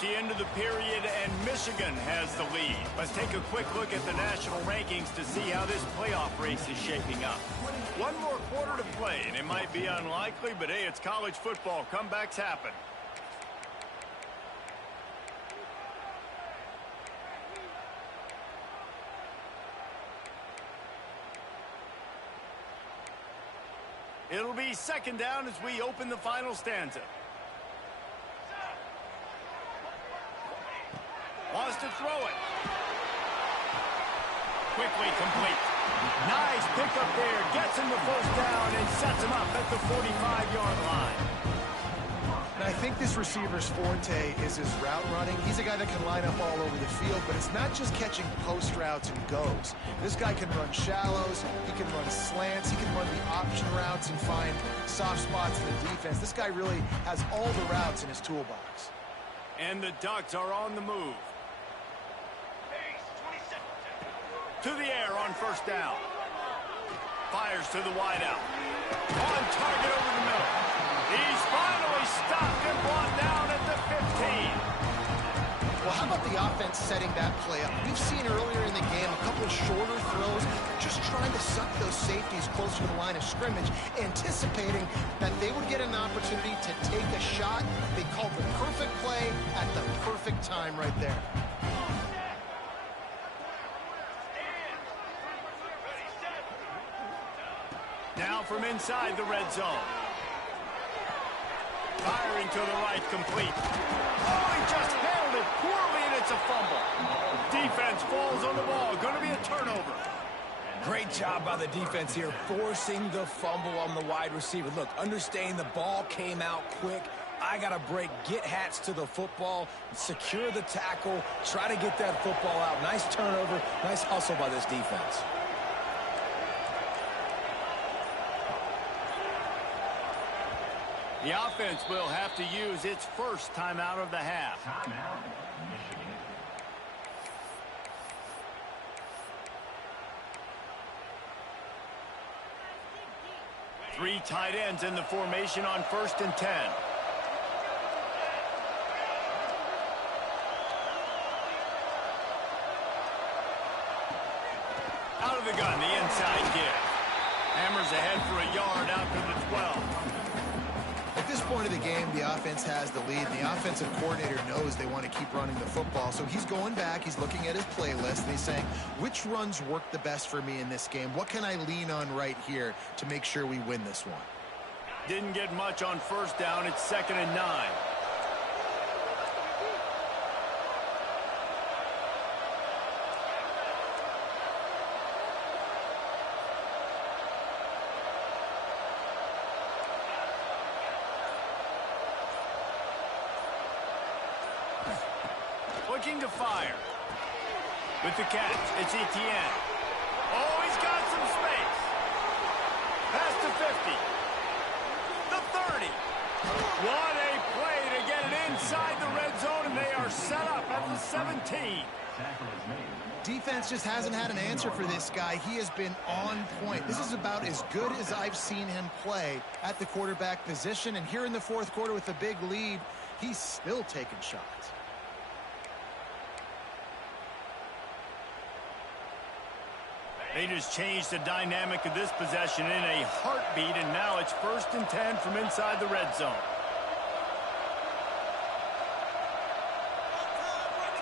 The end of the period, and Michigan has the lead. Let's take a quick look at the national rankings to see how this playoff race is shaping up. One more quarter to play, and it might be unlikely, but hey, it's college football. Comebacks happen. It'll be second down as we open the final stanza. Wants to throw it. Quickly complete. Nice pickup there. Gets him the first down and sets him up at the 45-yard line. And I think this receiver's forte is his route running. He's a guy that can line up all over the field, but it's not just catching post routes and goes. This guy can run shallows. He can run slants. He can run the option routes and find soft spots in the defense. This guy really has all the routes in his toolbox. And the Ducks are on the move. To the air on first down. Fires to the wideout. On target over the middle. He's finally stopped and brought down at the 15. Well, how about the offense setting that play up? We've seen earlier in the game a couple of shorter throws, just trying to suck those safeties closer to the line of scrimmage, anticipating that they would get an opportunity to take a shot. They called the perfect play at the perfect time right there. Now from inside the red zone. Firing to the right, complete. Oh, he just held handled poorly, and it's a fumble. Defense falls on the ball. Going to be a turnover. Great job by the defense here, forcing the fumble on the wide receiver. Look, understand the ball came out quick. I got to break, get Hats to the football, secure the tackle, try to get that football out. Nice turnover, nice hustle by this defense. The offense will have to use its first timeout of the half. Timeout, Michigan. Three tight ends in the formation on 1st and 10. Out of the gun, the inside give. Hammers ahead for a yard out to the 12. At this point of the game, the offense has the lead. The offensive coordinator knows they want to keep running the football, so he's going back, he's looking at his playlist, and he's saying, which runs work the best for me in this game? What can I lean on right here to make sure we win this one? Didn't get much on 1st down. It's 2nd and 9. Looking to fire. With the catch, it's Etienne. Oh, he's got some space. Pass to 50. The 30. What a play to get it inside the red zone, and they are set up at the 17. Defense just hasn't had an answer for this guy. He has been on point. This is about as good as I've seen him play at the quarterback position, and here in the 4th quarter with a big lead, he's still taking shots. They just changed the dynamic of this possession in a heartbeat, and now it's 1st and 10 from inside the red zone.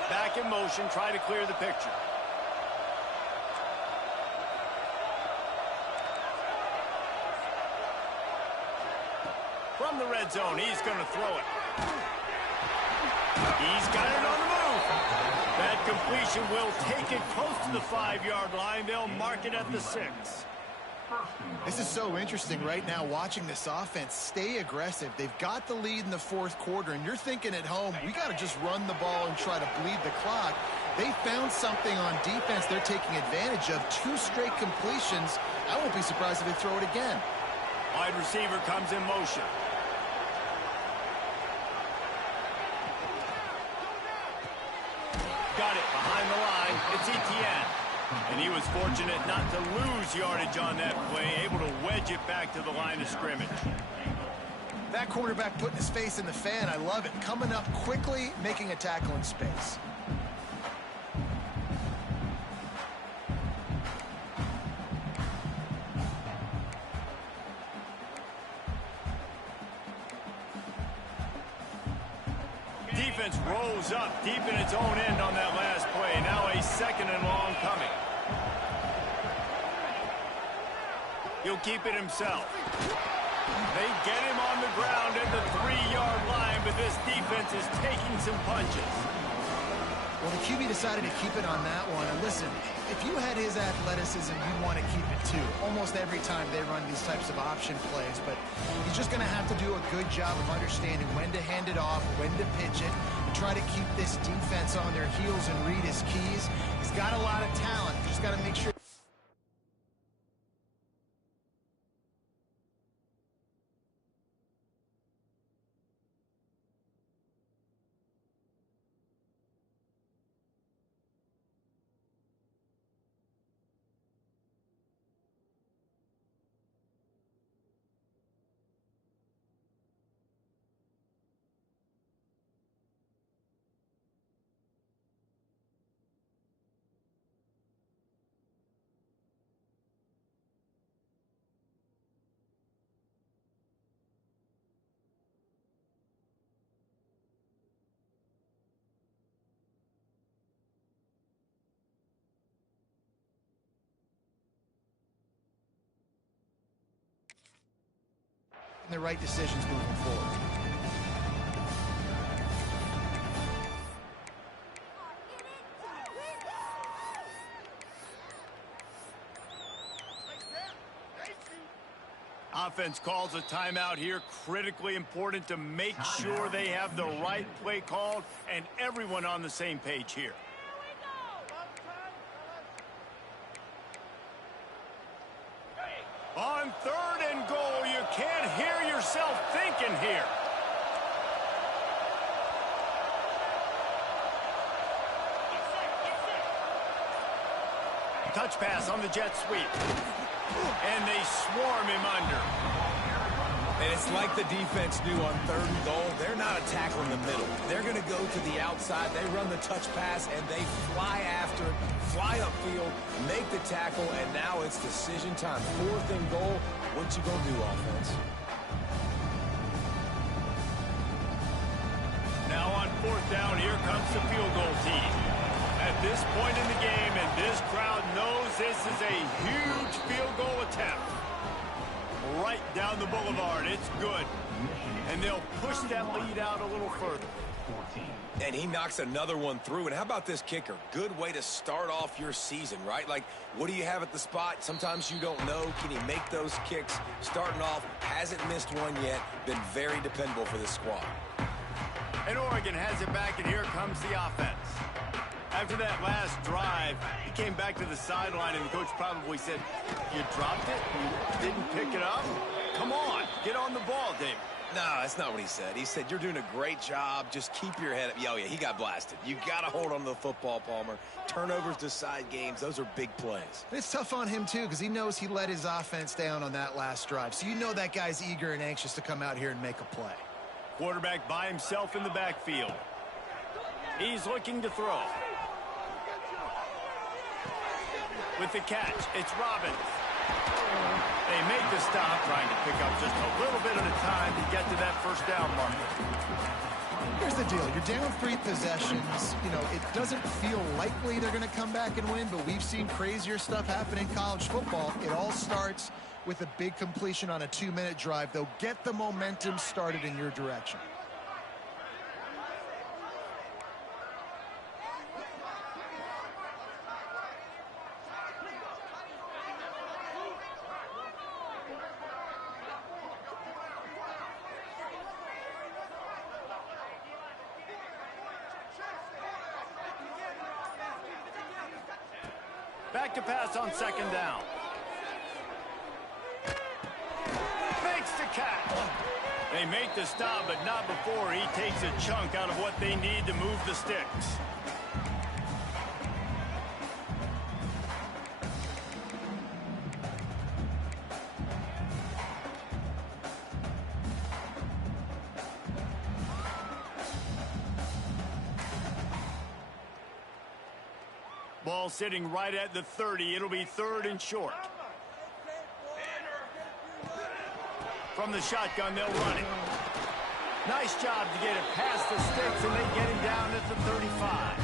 Back in motion, try to clear the picture. From the red zone, he's going to throw it. He's got it on the move. That completion will take it close to the 5-yard line. They'll mark it at the 6. This is so interesting right now, watching this offense stay aggressive. They've got the lead in the 4th quarter, and you're thinking at home, we got to just run the ball and try to bleed the clock. They found something on defense they're taking advantage of. 2 straight completions. I won't be surprised if they throw it again. Wide receiver comes in motion. Got it behind the line. It's Etienne. And he was fortunate not to lose yardage on that play, able to wedge it back to the line of scrimmage. That quarterback putting his face in the fan, I love it. Coming up quickly, making a tackle in space. Defense rolls up deep in its own end on that last play. Now a 2nd and long coming. He'll keep it himself. They get him on the ground at the 3-yard line, but this defense is taking some punches. Well, the QB decided to keep it on that one. And listen, if you had his athleticism, you'd want to keep it too. Almost every time they run these types of option plays. But he's just going to have to do a good job of understanding when to hand it off, when to pitch it, and try to keep this defense on their heels and read his keys. He's got a lot of talent. Just got to make sure. The right decisions moving forward. offense calls a timeout here. Critically important to make sure they have the right play called and everyone on the same page here. On 3rd and goal, you can't hear yourself thinking here. Touch pass on the jet sweep. And they swarm him under. And it's like the defense knew on 3rd and goal. They're not attacking the middle. They're going to go to the outside. They run the touch pass, and they fly after it, fly upfield, make the tackle, and now it's decision time. 4th and goal. What you going to do, offense? Now on 4th down, here comes the field goal team. At this point in the game, and this crowd knows this is a huge field goal attempt. Right down the boulevard. It's good. And they'll push that lead out a little further. And he knocks another one through. And how about this kicker? Good way to start off your season, right? Like, what do you have at the spot? Sometimes you don't know. Can he make those kicks? Starting off, hasn't missed one yet. Been very dependable for this squad. And Oregon has it back, and here comes the offense. After that last drive, he came back to the sideline, and the coach probably said, "You dropped it? You didn't pick it up? Come on, get on the ball, David." No, that's not what he said. He said, "You're doing a great job. Just keep your head up." Oh, yeah, he got blasted. You got to hold on to the football, Palmer. Turnovers decide games. Those are big plays. It's tough on him, too, because he knows he let his offense down on that last drive. So you know that guy's eager and anxious to come out here and make a play. Quarterback by himself in the backfield. He's looking to throw. With the catch, it's Robbins. They make the stop, trying to pick up just a little bit at a time to get to that first down marker. Here's the deal. You're down 3 possessions. You know, it doesn't feel likely they're going to come back and win, but we've seen crazier stuff happen in college football. It all starts with a big completion on a 2-minute drive. They'll get the momentum started in your direction. Back to pass on 2nd down. Makes the catch. They make the stop, but not before he takes a chunk out of what they need to move the sticks. Ball sitting right at the 30. It'll be 3rd and short. From the shotgun, they'll run it. Nice job to get it past the sticks, and they get him down at the 35.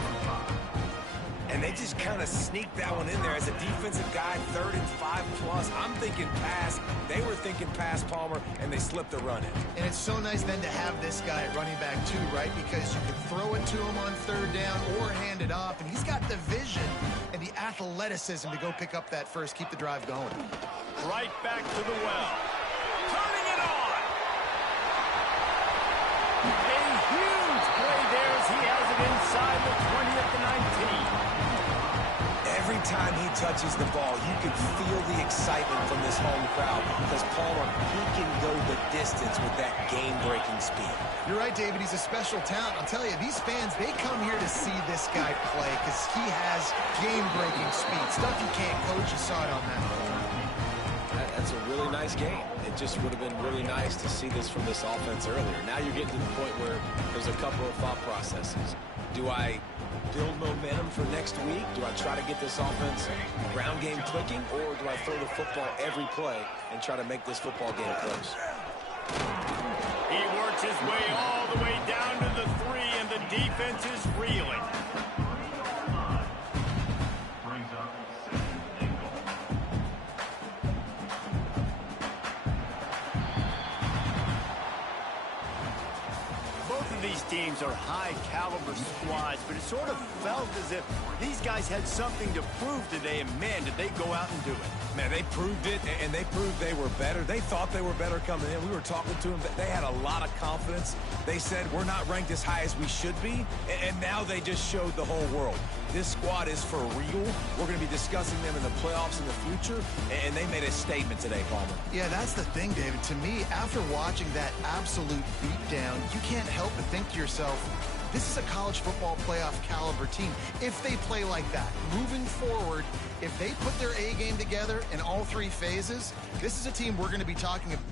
And they just kind of sneaked that one in there as a defensive guy, 3rd and 5+. I'm thinking pass. They were thinking pass, Palmer, and they slipped the run in. And it's so nice then to have this guy at running back too, right? Because you can throw it to him on 3rd down or hand it off, and he's got the vision and the athleticism to go pick up that first, keep the drive going. Right back to the well. Turning it on. A huge play there as he has it inside the 20 at the 19. Every time he touches the ball, you can feel the excitement from this home crowd because Palmer, he can go the distance with that game-breaking speed. You're right, David. He's a special talent. I'll tell you, these fans, they come here to see this guy play because he has game-breaking speed. Stuff you can't coach. You saw it on that play. That's a really nice game. It just would have been really nice to see this from this offense earlier. Now you're getting to the point where there's a couple of thought processes. Do I build momentum for next week? Do I try to get this offense ground game clicking, or do I throw the football every play and try to make this football game close? He works his way all the way down to the 3, and the defense is reeling. Both of these teams are high-caliber squads, but it sort of felt as if these guys had something to prove today, and, man, did they go out and do it. Man, they proved it, and they proved they were better. They thought they were better coming in. We were talking to them. They had a lot of confidence. They said, we're not ranked as high as we should be, and now they just showed the whole world. This squad is for real. We're going to be discussing them in the playoffs in the future, and they made a statement today, Palmer. Yeah, that's the thing, David. To me, after watching that absolute beatdown, you can't help but think to yourself, this is a college football playoff caliber team. If they play like that, moving forward, if they put their A game together in all three phases, this is a team we're going to be talking about.